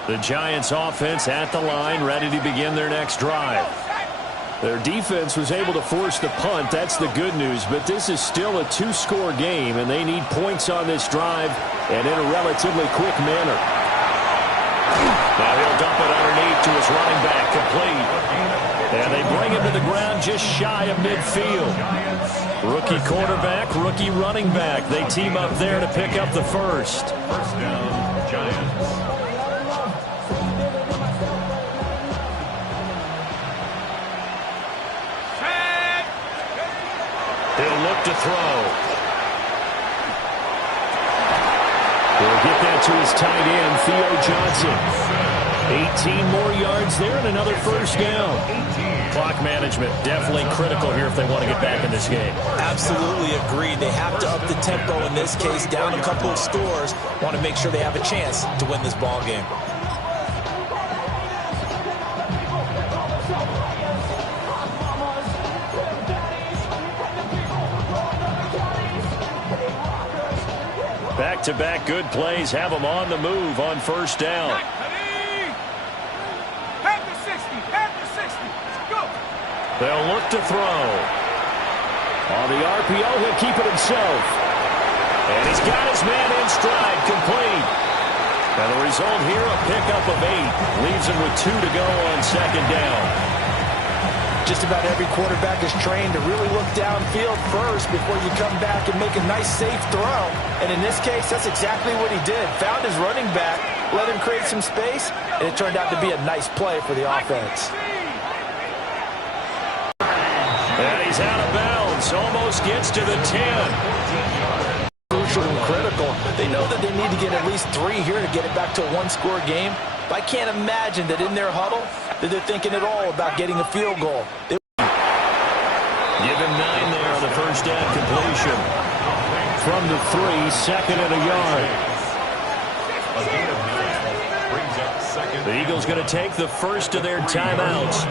The Giants offense at the line, ready to begin their next drive. Their defense was able to force the punt. That's the good news. But this is still a 2-score game, and they need points on this drive and in a relatively quick manner. Now he'll dump it underneath to his running back, complete. And they bring him to the ground just shy of midfield. Rookie quarterback, rookie running back. They team up there to pick up the first. 1st down, Giants. He'll look to throw. He'll get that to his tight end, Theo Johnson. 18 more yards there and another 1st down. Clock management definitely critical here if they want to get back in this game. Absolutely agreed. They have to up the tempo in this case, down a couple of scores. Want to make sure they have a chance to win this ball game. Back-to-back good plays have them on the move on 1st down. Have the 60. Go. They'll look to throw. On the RPO, he'll keep it himself. And he's got his man in stride, complete. And the result here, a pickup of 8. Leaves him with 2 to go on second down. Just about every quarterback is trained to really look downfield first before you come back and make a nice, safe throw. And in this case, that's exactly what he did. Found his running back, let him create some space, and it turned out to be a nice play for the offense. And he's out of bounds. Almost gets to the 10. Crucial and critical. They know that they need to get at least 3 here to get it back to a 1-score game. But I can't imagine that in their huddle that they're thinking at all about getting a field goal. Give him 9 there on the first down completion. From the 3, second and a yard. The Eagles going to take the first of their timeouts.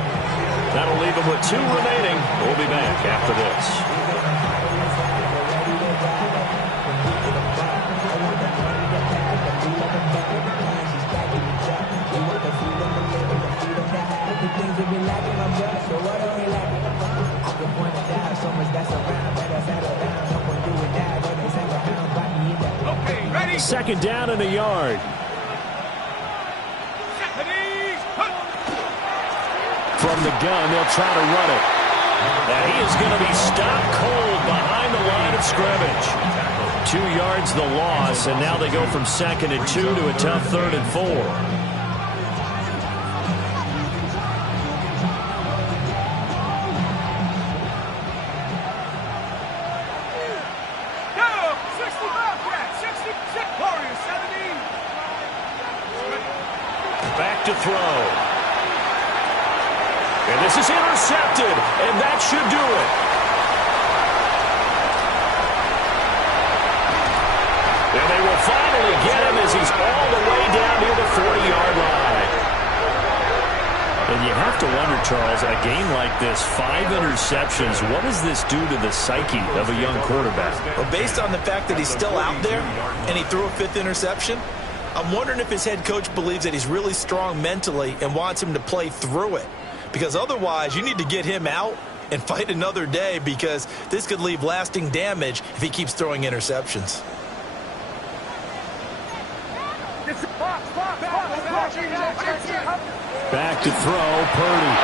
That'll leave them with 2 remaining. We'll be back after this. Second down and a yard. From the gun, they'll try to run it. And he is going to be stopped cold behind the line of scrimmage. 2 yards the loss, and now they go from 2nd and 2 to a tough 3rd and 4. Back to throw. And this is intercepted, and that should do it. And they will finally get him as he's all the way down near the 40-yard line. And you have to wonder, Charles, in a game like this, 5 interceptions, what does this do to the psyche of a young quarterback? Well, based on the fact that he's still out there and he threw a 5th interception, I'm wondering if his head coach believes that he's really strong mentally and wants him to play through it. Because otherwise, you need to get him out and fight another day, because this could leave lasting damage if he keeps throwing interceptions. Back to throw, Purdy.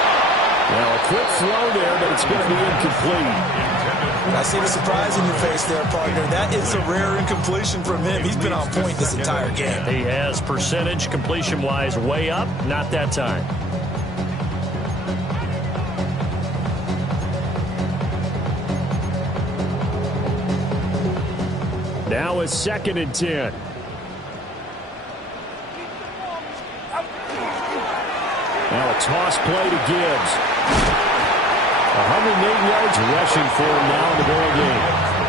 Well, a quick throw there, but it's going to be incomplete. I see the surprise in your face there, partner. That is a rare incompletion from him. He's been on point this entire game. He has percentage completion-wise way up, not that time. Now it's 2nd and 10. Now a toss play to Gibbs. 108 yards rushing for him now in the ball game.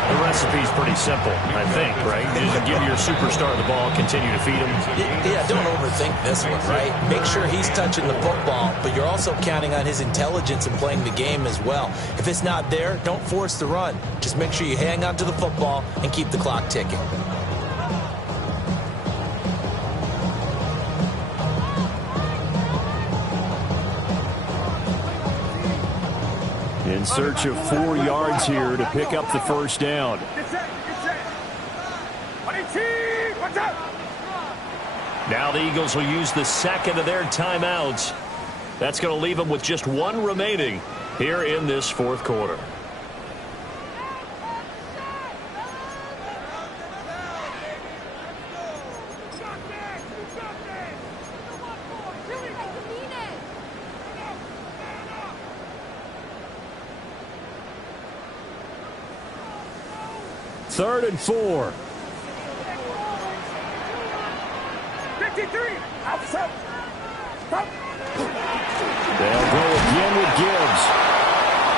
The recipe's pretty simple, I think, right? Just give your superstar the ball, continue to feed him. Yeah, don't overthink this one, right? Make sure he's touching the football, but you're also counting on his intelligence in playing the game as well. If it's not there, don't force the run. Just make sure you hang on to the football and keep the clock ticking. In search of 4 yards here to pick up the first down. Now the Eagles will use the 2nd of their timeouts. That's going to leave them with just 1 remaining here in this 4th quarter. Third and 4. 53. Outside. They'll go again with Gibbs.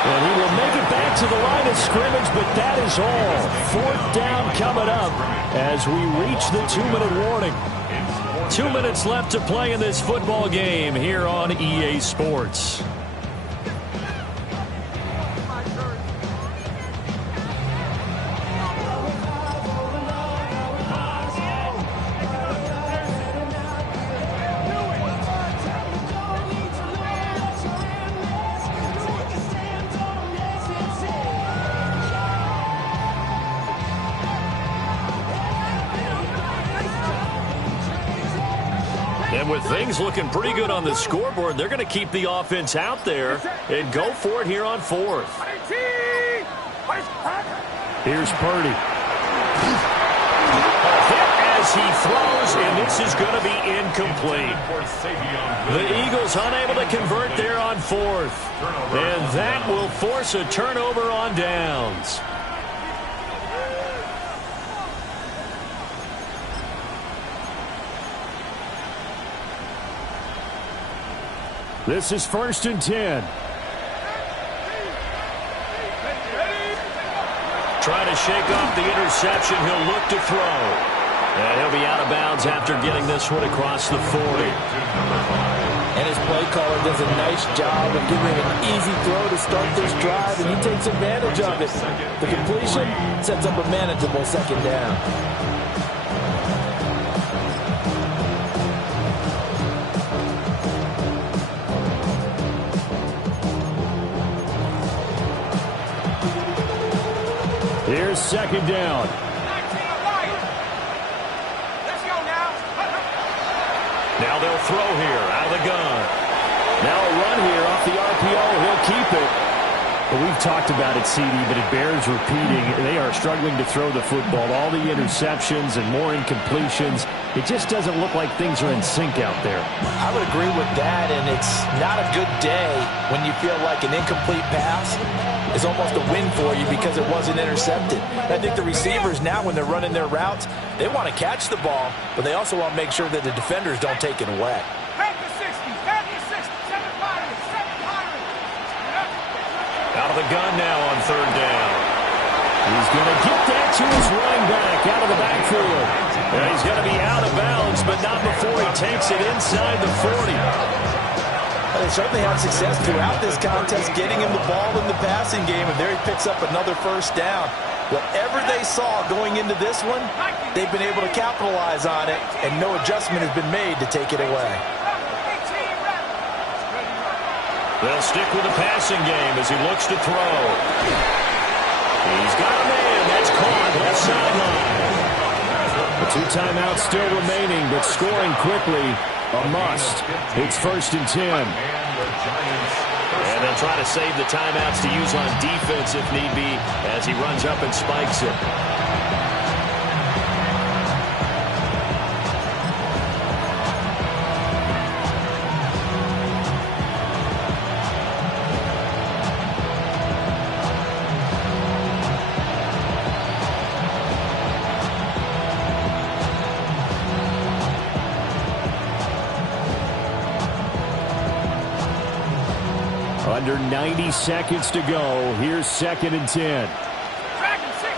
And he will make it back to the line of scrimmage, but that is all. 4th down coming up as we reach the 2-minute warning. 2 minutes left to play in this football game here on EA Sports. And with things looking pretty good on the scoreboard, they're going to keep the offense out there and go for it here on fourth. Here's Purdy. A hit as he throws, and this is going to be incomplete. The Eagles unable to convert there on fourth. And that will force a turnover on downs. This is 1st and 10. Trying to shake off the interception. He'll look to throw. And he'll be out of bounds after getting this one across the 40. And his play caller does a nice job of giving him an easy throw to start this drive, and he takes advantage of it. The completion sets up a manageable 2nd down. Here's 2nd down. Now they'll throw here out of the gun. Now a run here off the RPO. He'll keep it. But we've talked about it, CD, but it bears repeating. They are struggling to throw the football. All the interceptions and more incompletions. It just doesn't look like things are in sync out there. I would agree with that, and it's not a good day when you feel like an incomplete pass is almost a win for you because it wasn't intercepted. I think the receivers now, when they're running their routes, they want to catch the ball, but they also want to make sure that the defenders don't take it away. Out of the gun now on 3rd down. He's going to get that to his running back out of the backfield. And he's going to be out of bounds, but not before he takes it inside the 40. They certainly had success throughout this contest getting him the ball in the passing game, and there he picks up another 1st down. Whatever they saw going into this one, they've been able to capitalize on it, and no adjustment has been made to take it away. They'll stick with the passing game as he looks to throw. He's got a man. That's caught left sideline. The 2 timeouts still remaining, but scoring quickly, a must. It's 1st and 10. And they'll try to save the timeouts to use on defense if need be as he runs up and spikes it. Under 90 seconds to go. Here's 2nd and 10. Dragon 60.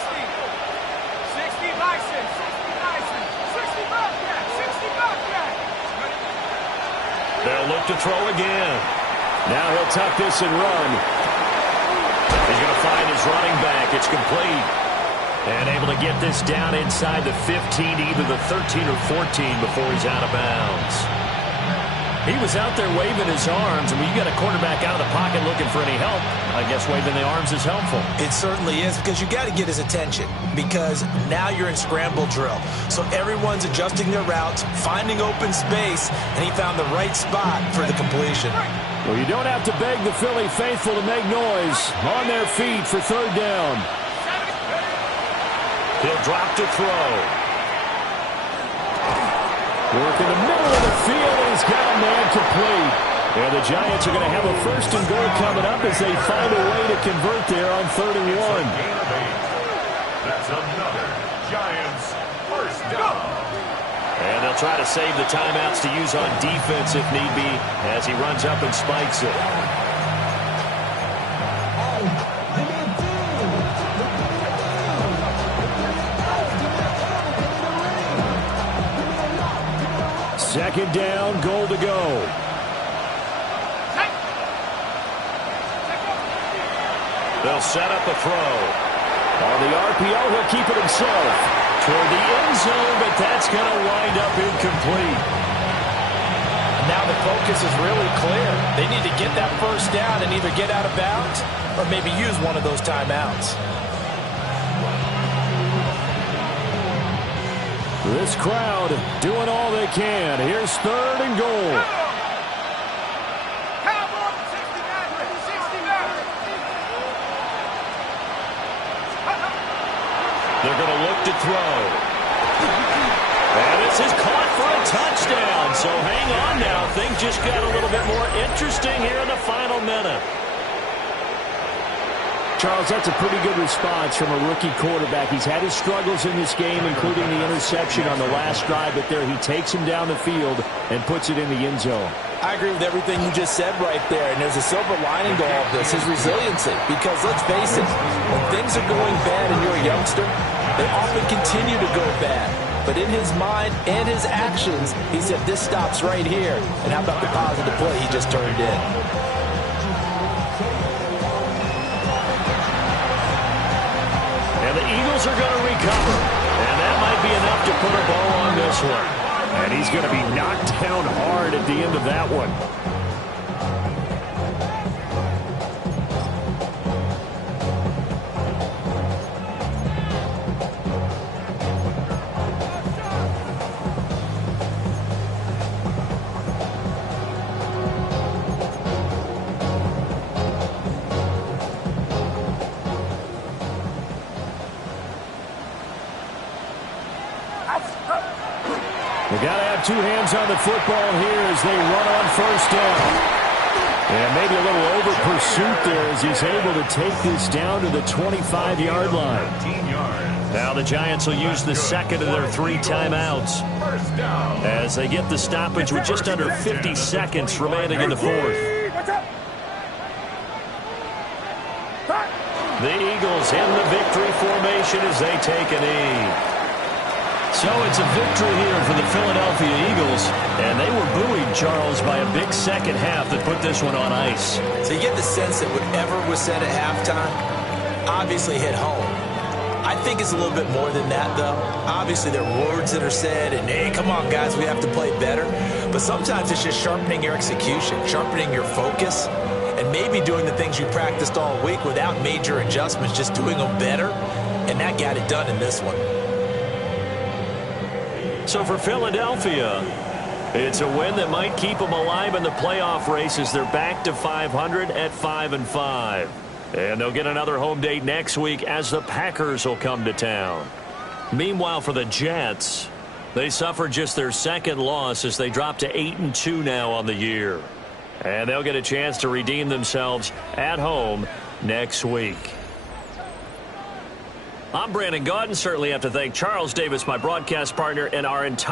60 license. 60 license. 60 Bobcat. 60 Bobcat. They'll look to throw again. Now he'll tuck this and run. He's going to find his running back. It's complete. And able to get this down inside the 15, either the 13 or 14 before he's out of bounds. He was out there waving his arms, and when you got a quarterback out of the pocket looking for any help, I guess waving the arms is helpful. It certainly is, because you got to get his attention, because now you're in scramble drill. So everyone's adjusting their routes, finding open space, and he found the right spot for the completion. Well, you don't have to beg the Philly faithful to make noise. On their feet for 3rd down. He'll drop to throw. Work in the middle of the field, and he's got a man complete. And the Giants are going to have a 1st and goal coming up as they find a way to convert there on 3rd and 1. That's another Giants 1st down. And they'll try to save the timeouts to use on defense if need be as he runs up and spikes it. Second down, goal to go. They'll set up a throw. On the RPO, he'll keep it himself. Toward the end zone, but that's going to wind up incomplete. Now the focus is really clear. They need to get that 1st down and either get out of bounds or maybe use one of those timeouts. This crowd doing all they can. Here's 3rd and goal. They're going to look to throw. And this is caught for a touchdown. So hang on now. Things just got a little bit more interesting here in the final minute. Charles, that's a pretty good response from a rookie quarterback. He's had his struggles in this game, including the interception on the last drive, but there he takes him down the field and puts it in the end zone. I agree with everything you just said right there, and there's a silver lining to all of this, his resiliency. Because let's face it, when things are going bad and you're a youngster, they often continue to go bad. But in his mind and his actions, he said, this stops right here. And how about the positive play he just turned in? And the Eagles are going to recover. And that might be enough to put a bow on this one. And he's going to be knocked down hard at the end of that one. We got to have two hands on the football here as they run on 1st down. And maybe a little over pursuit there as he's able to take this down to the 25-yard line. Now the Giants will use the second of their 3 timeouts as they get the stoppage with just under 50 seconds remaining in the 4th. The Eagles in the victory formation as they take a knee. So it's a victory here for the Philadelphia Eagles, and they were buoyed, Charles, by a big second half that put this one on ice. So you get the sense that whatever was said at halftime obviously hit home. I think it's a little bit more than that, though. Obviously, there are words that are said, and, hey, come on, guys, we have to play better. But sometimes it's just sharpening your execution, sharpening your focus, and maybe doing the things you practiced all week without major adjustments, just doing them better, and that got it done in this one. So for Philadelphia, it's a win that might keep them alive in the playoff race as they're back to 500 at 5-5. And they'll get another home date next week as the Packers will come to town. Meanwhile, for the Jets, they suffered just their 2nd loss as they drop to 8-2 now on the year. And they'll get a chance to redeem themselves at home next week. I'm Brandon Gaudin. Certainly have to thank Charles Davis, my broadcast partner, and our entire